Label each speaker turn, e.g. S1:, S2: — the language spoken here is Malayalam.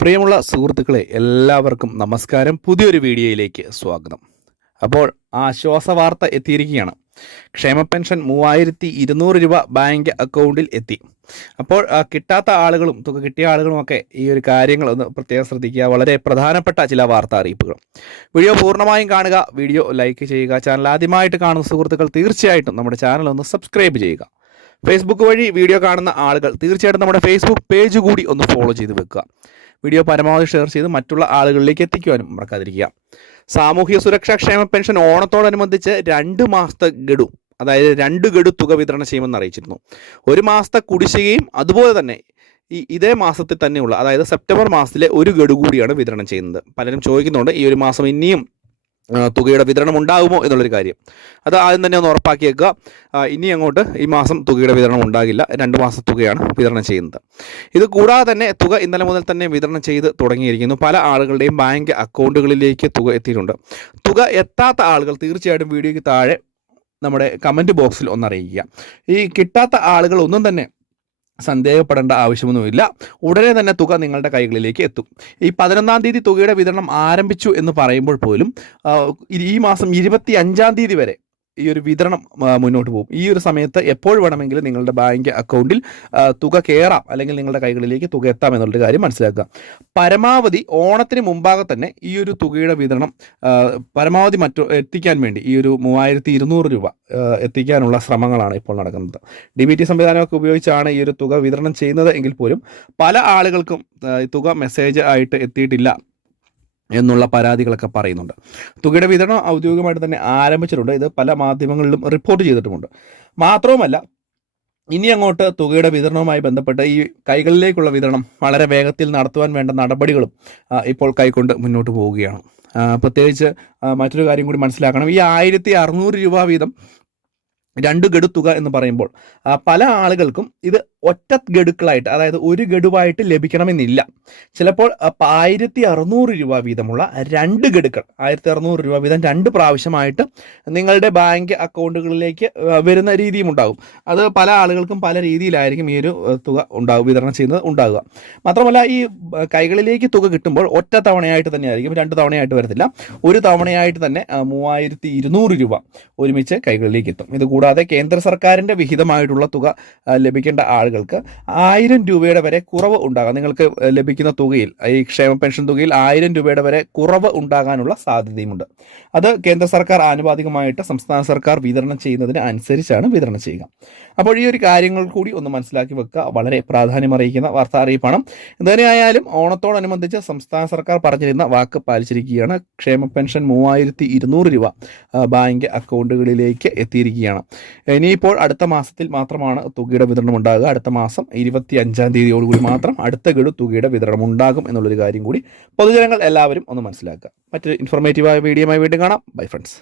S1: പ്രിയമുള്ള സുഹൃത്തുക്കളെ എല്ലാവർക്കും നമസ്കാരം. പുതിയൊരു വീഡിയോയിലേക്ക് സ്വാഗതം. അപ്പോൾ ആശ്വാസ വാർത്ത എത്തിയിരിക്കുകയാണ്. ക്ഷേമ പെൻഷൻ മൂവായിരത്തി ഇരുന്നൂറ് രൂപ ബാങ്ക് അക്കൗണ്ടിൽ എത്തി. അപ്പോൾ കിട്ടാത്ത ആളുകളും തുക കിട്ടിയ ആളുകളുമൊക്കെ ഈ ഒരു കാര്യങ്ങൾ ഒന്ന് പ്രത്യേകം ശ്രദ്ധിക്കുക. വളരെ പ്രധാനപ്പെട്ട ചില വാർത്താ അറിയിപ്പുകൾ. വീഡിയോ പൂർണമായും കാണുക വീഡിയോ ലൈക്ക് ചെയ്യുക ചാനൽ ആദ്യമായിട്ട് കാണുന്ന സുഹൃത്തുക്കൾ തീർച്ചയായിട്ടും നമ്മുടെ ചാനൽ ഒന്ന് സബ്സ്ക്രൈബ് ചെയ്യുക. ഫേസ്ബുക്ക് വഴി വീഡിയോ കാണുന്ന ആളുകൾ തീർച്ചയായിട്ടും നമ്മുടെ ഫേസ്ബുക്ക് പേജ് കൂടി ഒന്ന് ഫോളോ ചെയ്ത് വെക്കുക. വീഡിയോ പരമാവധി ഷെയർ ചെയ്ത് മറ്റുള്ള ആളുകളിലേക്ക് എത്തിക്കുവാനും മറക്കാതിരിക്കുക. സാമൂഹ്യ സുരക്ഷാ ക്ഷേമ പെൻഷൻ ഓണത്തോടനുബന്ധിച്ച് രണ്ട് മാസത്തെ ഗഡു അതായത് രണ്ട് ഗഡു തുക വിതരണം ചെയ്യുമെന്ന് അറിയിച്ചിരുന്നു. ഒരു മാസത്തെ കുടിശ്ശികയും അതുപോലെ തന്നെ ഈ ഇതേ മാസത്തിൽ തന്നെയുള്ള അതായത് സെപ്റ്റംബർ മാസത്തിലെ ഒരു ഗഡു കൂടിയാണ് വിതരണം ചെയ്യുന്നത്. പലരും ചോദിക്കുന്നുണ്ട് ഈ ഒരു മാസം ഇനിയും തുകയുടെ വിതരണം ഉണ്ടാകുമോ എന്നുള്ളൊരു കാര്യം. അത് ആദ്യം തന്നെ ഒന്ന് ഉറപ്പാക്കിയേക്കുക. ഇനി അങ്ങോട്ട് ഈ മാസം തുകയുടെ വിതരണം ഉണ്ടാകില്ല. രണ്ട് മാസം തുകയാണ് വിതരണം ചെയ്യുന്നത്. ഇത് കൂടാതെ തന്നെ തുക ഇന്നലെ മുതൽ തന്നെ വിതരണം ചെയ്ത് തുടങ്ങിയിരിക്കുന്നു. പല ആളുകളുടെയും ബാങ്ക് അക്കൗണ്ടുകളിലേക്ക് തുക എത്തിയിട്ടുണ്ട്. തുക എത്താത്ത ആളുകൾ തീർച്ചയായിട്ടും വീഡിയോയ്ക്ക് താഴെ നമ്മുടെ കമന്റ് ബോക്സിൽ ഒന്ന് അറിയിക്കുക. ഈ കിട്ടാത്ത ആളുകൾ ഒന്നും തന്നെ സന്ദേഹപ്പെടേണ്ട ആവശ്യമൊന്നുമില്ല. ഉടനെ തന്നെ തുക നിങ്ങളുടെ കൈകളിലേക്ക് എത്തും. ഈ പതിനൊന്നാം തീയതി തുകയുടെ വിതരണം ആരംഭിച്ചു എന്ന് പറയുമ്പോൾ പോലും ഈ മാസം ഇരുപത്തി അഞ്ചാം തീയതി വരെ ഈ ഒരു വിതരണം മുന്നോട്ട് പോകും. ഈ ഒരു സമയത്ത് എപ്പോൾ വേണമെങ്കിലും നിങ്ങളുടെ ബാങ്ക് അക്കൗണ്ടിൽ തുക കയറാം അല്ലെങ്കിൽ നിങ്ങളുടെ കൈകളിലേക്ക് തുക എത്താം എന്നുള്ളൊരു കാര്യം മനസ്സിലാക്കുക. പരമാവധി ഓണത്തിന് മുമ്പാകെ തന്നെ ഈ ഒരു തുകയുടെ വിതരണം പരമാവധി മറ്റു എത്തിക്കാൻ വേണ്ടി ഈ ഒരു മൂവായിരത്തി ഇരുന്നൂറ് രൂപ എത്തിക്കാനുള്ള ശ്രമങ്ങളാണ് ഇപ്പോൾ നടക്കുന്നത്. ഡി ബി ടി സംവിധാനമൊക്കെ ഉപയോഗിച്ചാണ് ഈ ഒരു തുക വിതരണം ചെയ്യുന്നത് എങ്കിൽ പോലും പല ആളുകൾക്കും തുക മെസ്സേജ് ആയിട്ട് എത്തിയിട്ടില്ല. എന്നുള്ള പരാതികളൊക്കെ പറയുന്നുണ്ട്. തുകയുടെ വിതരണം ഔദ്യോഗികമായിട്ട് തന്നെ ആരംഭിച്ചിട്ടുണ്ട്. ഇത് പല മാധ്യമങ്ങളിലും റിപ്പോർട്ട് ചെയ്തിട്ടുമുണ്ട്. മാത്രവുമല്ല ഇനി അങ്ങോട്ട് തുകയുടെ വിതരണവുമായി ബന്ധപ്പെട്ട് ഈ കൈകളിലേക്കുള്ള വിതരണം വളരെ വേഗത്തിൽ നടത്തുവാൻ വേണ്ട നടപടികളും ഇപ്പോൾ കൈക്കൊണ്ട് മുന്നോട്ട് പോവുകയാണ്. പ്രത്യേകിച്ച് മറ്റൊരു കാര്യം കൂടി മനസ്സിലാക്കണം. ഈ ആയിരത്തി അറുന്നൂറ് രൂപ വീതം രണ്ട് ഗഡു തുക എന്ന് പറയുമ്പോൾ പല ആളുകൾക്കും ഇത് ഒറ്റ ഗഡുക്കളായിട്ട് അതായത് ഒരു ഗഡുവായിട്ട് ലഭിക്കണമെന്നില്ല. ചിലപ്പോൾ ആയിരത്തി അറുന്നൂറ് രൂപ വീതമുള്ള രണ്ട് ഗഡുക്കൾ ആയിരത്തി അറുന്നൂറ് രൂപ വീതം രണ്ട് പ്രാവശ്യമായിട്ട് നിങ്ങളുടെ ബാങ്ക് അക്കൗണ്ടുകളിലേക്ക് വരുന്ന രീതിയും ഉണ്ടാകും. അത് പല ആളുകൾക്കും പല രീതിയിലായിരിക്കും ഈ ഒരു തുക ഉണ്ടാകും വിതരണം ചെയ്യുന്നത് ഉണ്ടാകുക. മാത്രമല്ല ഈ കൈകളിലേക്ക് തുക കിട്ടുമ്പോൾ ഒറ്റ തവണയായിട്ട് തന്നെയായിരിക്കും രണ്ട് തവണയായിട്ട് വരത്തില്ല. ഒരു തവണയായിട്ട് തന്നെ മൂവായിരത്തി രൂപ ഒരുമിച്ച് കൈകളിലേക്ക് എത്തും. ഇത് കൂടാതെ കേന്ദ്ര സർക്കാരിന്റെ വിഹിതമായിട്ടുള്ള തുക ലഭിക്കേണ്ട ആളുകൾക്ക് ആയിരം രൂപയുടെ വരെ കുറവ് ഉണ്ടാകാം നിങ്ങൾക്ക് ലഭിക്കുന്ന തുകയിൽ ഈ ക്ഷേമ പെൻഷൻ തുകയിൽ ആയിരം രൂപയുടെ വരെ കുറവ് ഉണ്ടാകാനുള്ള സാധ്യതയുമുണ്ട്. അത് കേന്ദ്ര സർക്കാർ ആനുപാതികമായിട്ട് സംസ്ഥാന സർക്കാർ വിതരണം ചെയ്യുന്നതിന് അനുസരിച്ചാണ് വിതരണം ചെയ്യുക. അപ്പോൾ ഈ ഒരു കാര്യങ്ങൾ കൂടി ഒന്ന് മനസ്സിലാക്കി വെക്കുക. വളരെ പ്രാധാന്യം അറിയിക്കുന്ന വാർത്താ അറിയിപ്പാണ്. എന്തായാലും ഓണത്തോടനുബന്ധിച്ച് സംസ്ഥാന സർക്കാർ പറഞ്ഞിരുന്ന വാക്ക് പാലിച്ചിരിക്കുകയാണ്. ക്ഷേമ പെൻഷൻ മൂവായിരത്തി ഇരുന്നൂറ് രൂപ ബാങ്ക് അക്കൗണ്ടുകളിലേക്ക് എത്തിയിരിക്കുകയാണ്. ഇനിയിപ്പോൾ അടുത്ത മാസത്തിൽ മാത്രമാണ് തുകയുടെ വിതരണം ഉണ്ടാകുക. അടുത്ത മാസം ഇരുപത്തി അഞ്ചാം തീയതിയോടുകൂടി മാത്രം അടുത്ത ഗഡു തുകയുടെ വിതരണം ഉണ്ടാകും എന്നുള്ളൊരു കാര്യം കൂടി പൊതുജനങ്ങൾ എല്ലാവരും ഒന്ന് മനസ്സിലാക്കുക. മറ്റൊരു ഇൻഫോർമേറ്റീവായ വീഡിയോയുമായി വീണ്ടും കാണാം. Bye friends